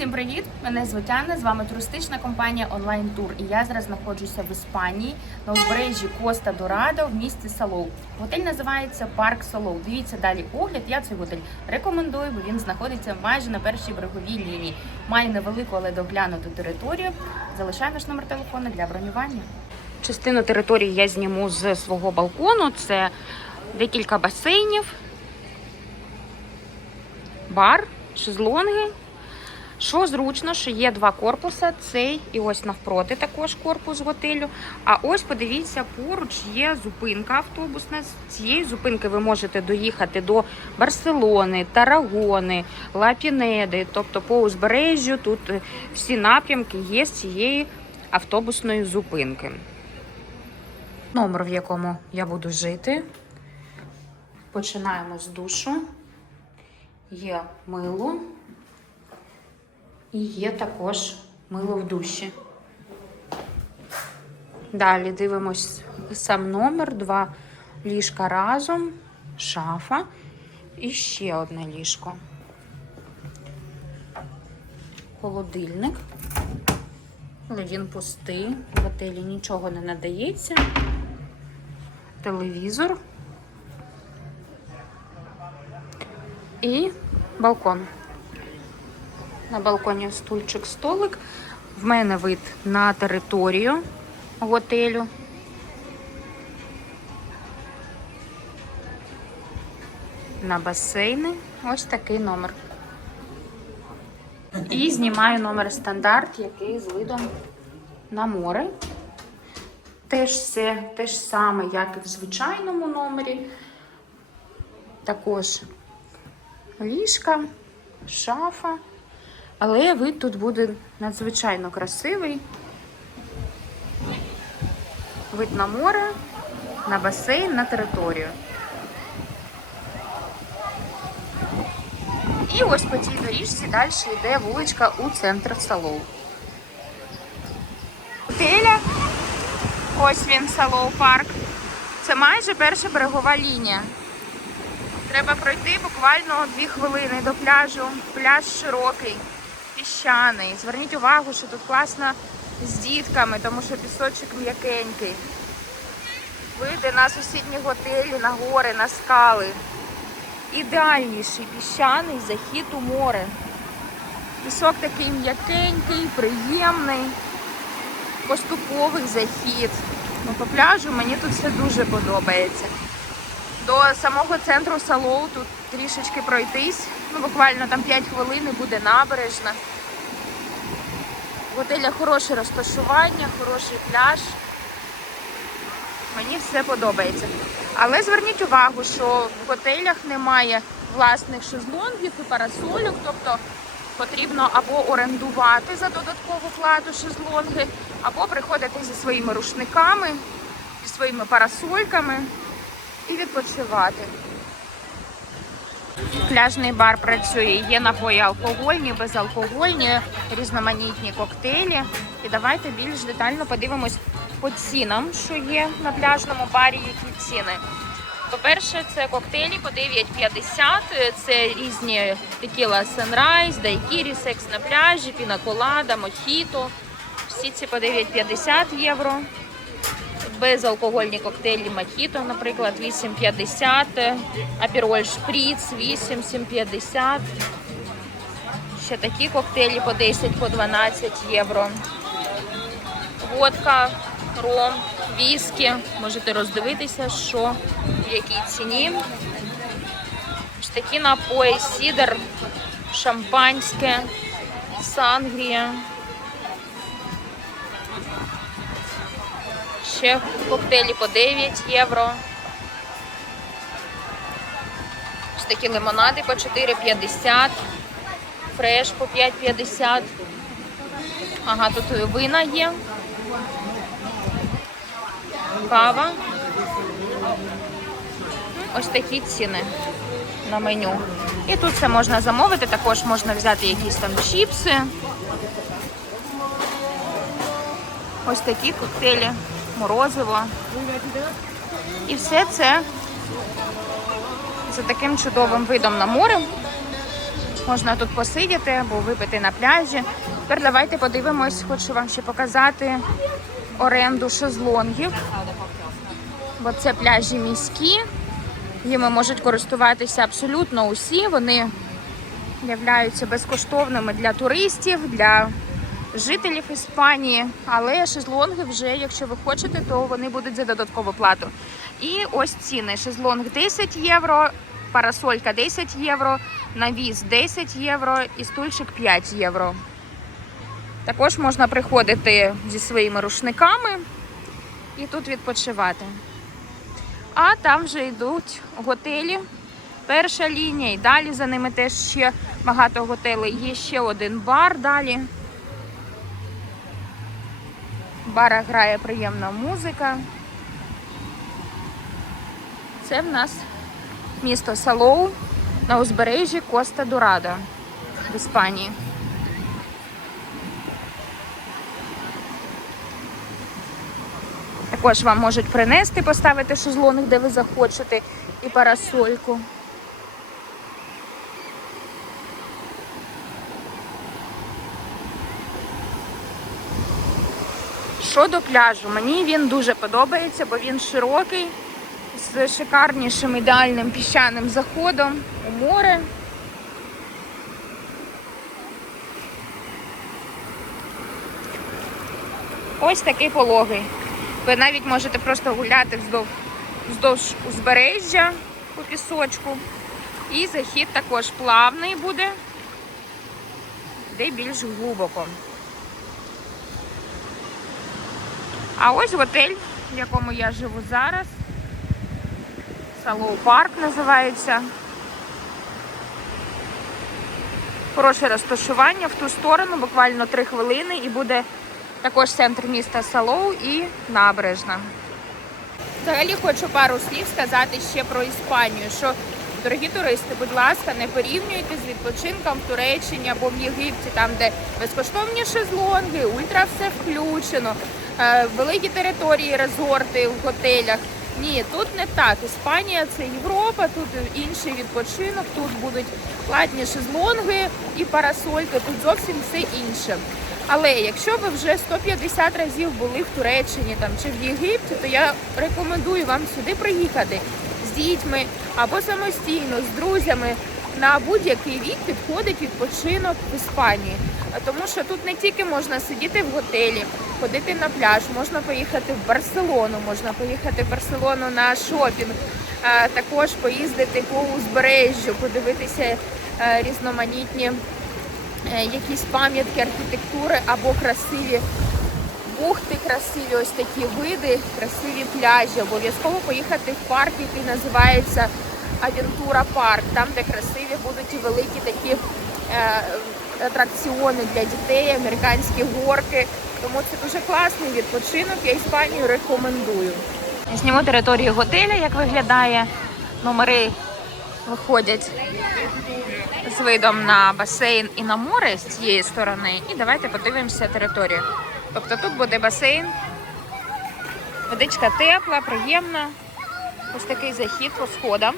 Всім привіт! Мене звуть Анна, з вами туристична компанія Онлайн Тур. І я зараз знаходжуся в Іспанії на узбережжі Коста Дорадо в місті Салоу. Готель називається Парк Салоу. Дивіться далі огляд. Я цей готель рекомендую, бо він знаходиться майже на першій береговій лінії. Має невелику, але доглянуту територію. Залишаю наш номер телефону для бронювання. Частину території я зніму з свого балкону. Це декілька басейнів, бар, шезлонги. Що зручно, що є два корпуси, цей і ось навпроти також корпус готелю. А ось подивіться, поруч є зупинка автобусна. З цієї зупинки ви можете доїхати до Барселони, Тарагони, Лапінеди, тобто по узбережжю. Тут е, всі напрямки є з цієї автобусної зупинки. Номер, в якому я буду жити. Починаємо з душу. Є мило. І є також мило в душі. Далі дивимось сам номер, два ліжка разом, шафа і ще одне ліжко. Холодильник. Але він пустий, в готелі нічого не надається. Телевізор і балкон. На балконі стульчик, столик. В мене вид на територію готелю. На басейни. Ось такий номер. І знімаю номер стандарт, який з видом на море. Теж все те ж саме, як і в звичайному номері. Також ліжка, шафа. Але вид тут буде надзвичайно красивий. Вид на море, на басейн, на територію. І ось по цій доріжці далі йде вуличка у центр Салоу. Готеля. Ось він, Салоу парк. Це майже перша берегова лінія. Треба пройти буквально дві хвилини до пляжу. Пляж широкий піщаний. Зверніть увагу, що тут класно з дітками, тому що пісочок м'якенький. Види на сусідні готелі, на гори, на скали. Ідеальніший піщаний захід у море. Пісок такий м'якенький, приємний, поступовий захід. Ну, По пляжу мені тут все дуже подобається. До самого центру Салоу тут трішечки пройтись. Ну, буквально там 5 хвилин і буде набережна. В готелях хороше розташування, хороший пляж. Мені все подобається. Але зверніть увагу, що в готелях немає власних шезлонгів і парасольок, тобто потрібно або орендувати за додаткову плату шезлонги, або приходити зі своїми рушниками, зі своїми парасольками і відпочивати. Пляжний бар працює, є напої алкогольні, безалкогольні, різноманітні коктейлі. І давайте більш детально подивимось по цінам, що є на пляжному барі, які ціни. По-перше, це коктейлі по 9,50. Це різні текіла Sunrise, дайкірі, секс на пляжі, пінаколада, мохіто. Всі ці по 9,50 євро безалкогольні коктейлі Мохіто, наприклад, 8,50, Апероль Шприц 8,750. Ще такі коктейлі по 10 по 12 євро. Водка, ром, віскі. Можете роздивитися, що в якій ціні. Ось такі напої, сідер, шампанське, сангрія. Ще коктейлі по 9 євро. Ось такі лимонади по 4,50. Фреш по 5,50. Ага, тут вина є. Кава. Ось такі ціни на меню. І тут все можна замовити, також можна взяти якісь там чіпси. Ось такі коктейлі морозиво. І все це за таким чудовим видом на море. Можна тут посидіти або випити на пляжі. Тепер давайте подивимось, хочу вам ще показати оренду шезлонгів. Бо це пляжі міські. Їми можуть користуватися абсолютно усі. Вони являються безкоштовними для туристів, для жителів Іспанії. Але шезлонги вже, якщо ви хочете, то вони будуть за додаткову плату. І ось ціни: шезлонг 10 євро, парасолька 10 євро, навіс 10 євро і стульчик 5 євро. Також можна приходити зі своїми рушниками і тут відпочивати. А там вже йдуть готелі. Перша лінія, і далі за ними теж ще багато готелей. Є ще один бар далі. В барах грає приємна музика. Це в нас місто Салоу на узбережжі Коста Дорадо в Іспанії. Також вам можуть принести, поставити шезлонг, де ви захочете, і парасольку. Щодо пляжу, мені він дуже подобається, бо він широкий, з шикарнішим ідеальним піщаним заходом у море. Ось такий пологий. Ви навіть можете просто гуляти вздовж, вздовж узбережжя по пісочку. І захід також плавний буде, де більш глибоко. А ось готель, в якому я живу зараз. Салоу Парк називається. Хороше розташування в ту сторону, буквально 3 хвилини, і буде також центр міста Салоу і набережна. Взагалі хочу пару слів сказати ще про Іспанію. Що, дорогі туристи, будь ласка, не порівнюйте з відпочинком в Туреччині або в Єгипті, там де безкоштовні шезлонги, ультра все включено, великі території, резорти в готелях. Ні, тут не так. Іспанія це Європа, тут інший відпочинок, тут будуть платні шезлонги і парасольки, тут зовсім все інше. Але якщо ви вже 150 разів були в Туреччині там чи в Єгипті, то я рекомендую вам сюди приїхати з дітьми або самостійно, з друзями. На будь-який вік підходить відпочинок в Іспанії. Тому що тут не тільки можна сидіти в готелі, ходити на пляж, можна поїхати в Барселону, можна поїхати в Барселону на шопінг, а також поїздити по узбережжю, подивитися е, різноманітні е, якісь пам'ятки архітектури або красиві бухти, красиві ось такі види, красиві пляжі. Обов'язково поїхати в парк, який називається Авентура Парк, там, де красиві будуть і великі такі е, атракціони для дітей, американські горки. Тому це дуже класний відпочинок. Я Іспанію рекомендую. Зніму територію готеля, як виглядає. Номери виходять з видом на басейн і на море з цієї сторони. І давайте подивимося територію. Тобто тут буде басейн, водичка тепла, приємна. Ось такий захід по сходам.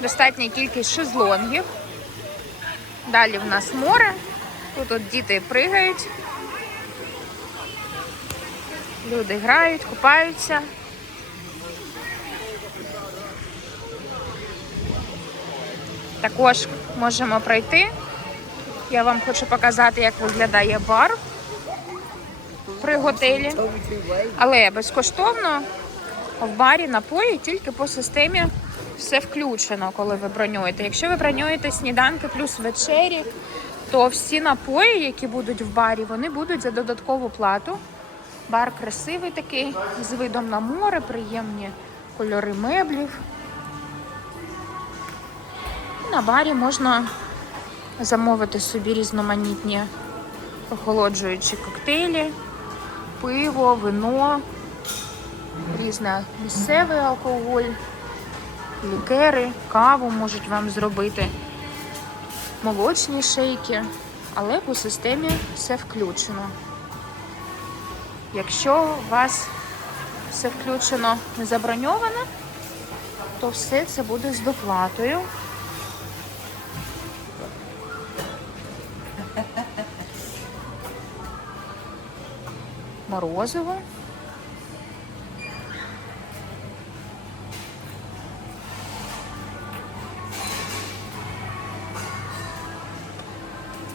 Достатня кількість шезлонгів. Далі в нас море. Тут от діти пригають. Люди грають, купаються. Також можемо пройти. Я вам хочу показати, як виглядає бар при готелі. Але безкоштовно в барі напої тільки по системі все включено, коли ви бронюєте. Якщо ви бронюєте сніданки плюс вечері, то всі напої, які будуть в барі, вони будуть за додаткову плату. Бар красивий такий, з видом на море, приємні кольори меблів. На барі можна замовити собі різноманітні охолоджуючі коктейлі, пиво, вино, різний місцевий алкоголь, лікери, каву можуть вам зробити, молочні шейки, але по системі все включено. Якщо у вас все включено не заброньоване, то все це буде з доплатою. Морозиво.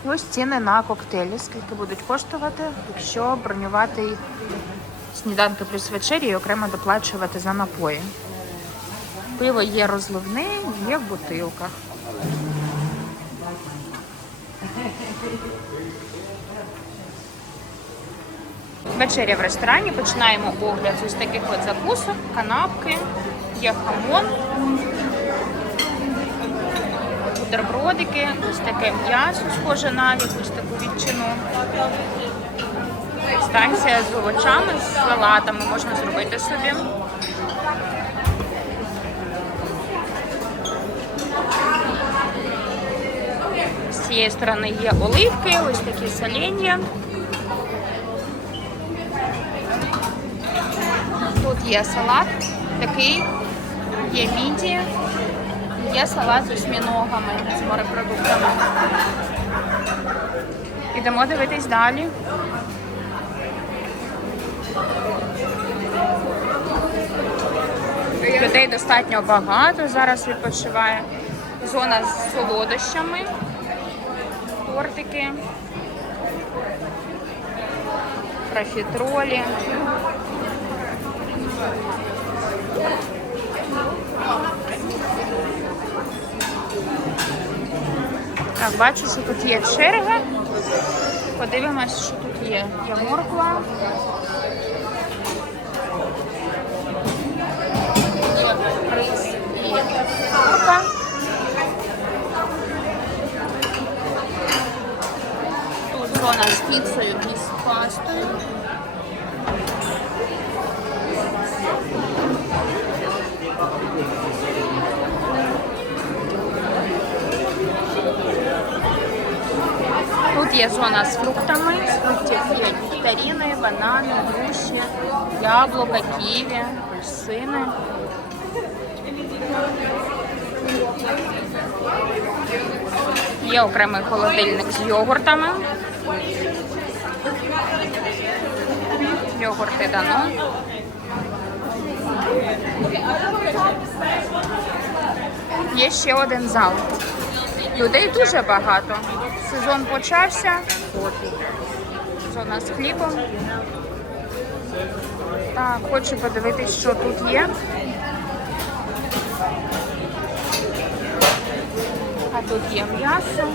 І Ось ціни на коктейлі, скільки будуть коштувати, якщо бронювати сніданки плюс вечері і окремо доплачувати за напої. Пиво є розливне, є в бутилках. Вечеря в ресторані. Починаємо огляд з ось таких от закусок, канапки, є хамон, бутербродики, ось таке м'ясо, схоже на якусь таку відчину. Станція з овочами, з салатами можна зробити собі. З цієї сторони є оливки, ось такі соленья. Тут є салат такий, є міді, є салат з осьміногами, з морепродуктами. Ідемо дивитись далі. Людей достатньо багато зараз відпочиває. Зона з солодощами, тортики, профітролі. Так, бачу, що тут є черга. Подивимось, що тут є. Є морква. Тут зона з піцею і з пастою. Є зона з фруктами, з фруктів є нектаріни, банани, груші, яблука, ківі, апельсини. Є окремий холодильник з йогуртами. Йогурти дано. Є ще один зал. Людей дуже багато. Сезон почався. Зона з хлібом. Так, хочу подивитись, що тут є. А тут є м'ясо.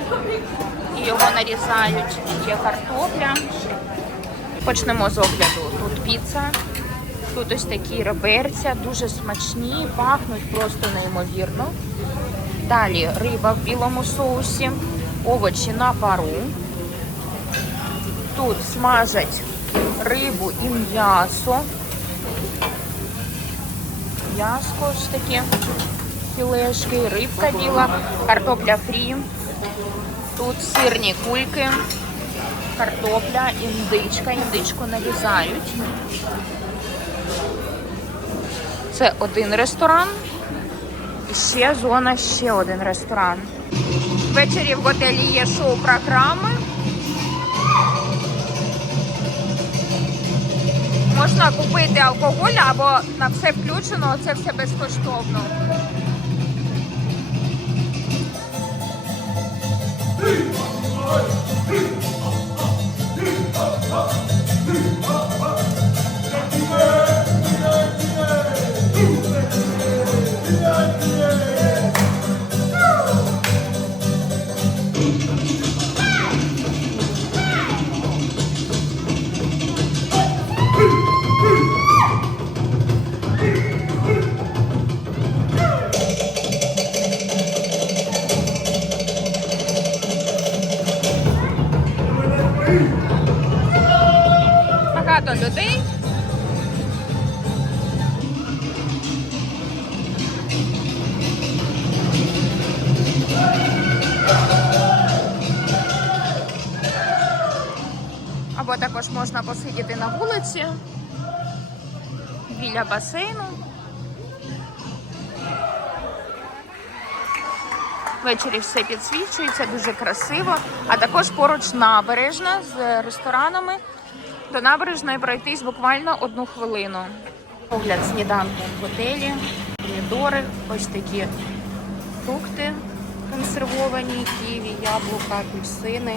І його нарізають. Є картопля. Почнемо з огляду. Тут піца. Тут ось такі реберця, дуже смачні, пахнуть просто неймовірно. Далі риба в білому соусі, овочі на пару. Тут смажать рибу і м'ясо. М'яско ось таке, філешки, рибка біла, картопля фрі. Тут сирні кульки, картопля, індичка. Індичку нарізають. Це один ресторан. І ще зона, ще один ресторан. Ввечері в готелі є шоу-програми. Можна купити алкоголь або на все включено, це все безкоштовно. Багато Або також можна посидіти на вулиці біля басейну. Ввечері все підсвічується, дуже красиво. А також поруч набережна з ресторанами, До набережної пройтись буквально одну хвилину. Огляд сніданку в готелі, помідори, ось такі фрукти консервовані, ківі, яблука, апельсини.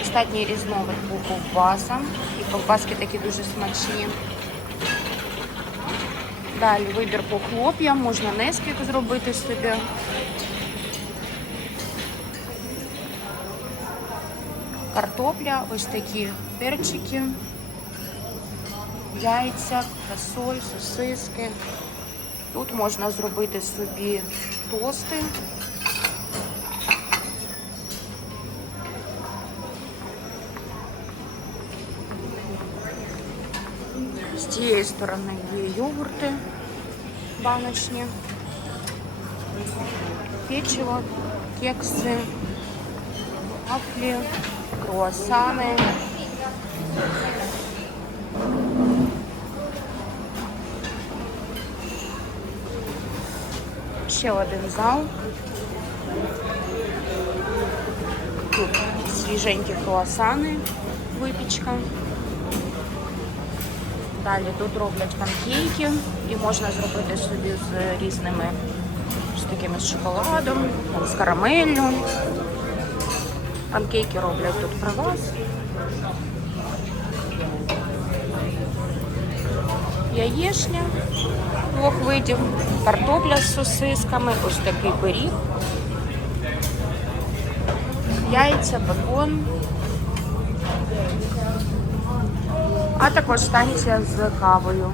Остатній різновид по ковбасам. І ковбаски такі дуже смачні. Далі вибір по хлоп'ям, можна несквік зробити собі. Картопля, ось такі перчики, яйця, фасоль, сосиски. Тут можна зробити собі тости. З цієї сторони є йогурти баночні, печиво, кекси, вафлі, круасани. Ще один зал. Тут свіженькі круасани, випічка. Далі тут роблять панкейки і можна зробити собі з різними з такими з шоколадом, з карамеллю. Панкейки роблять тут при вас. Яєшня двох видів, картопля з сосисками, ось такий пиріг, яйця, бекон. А також станція з кавою.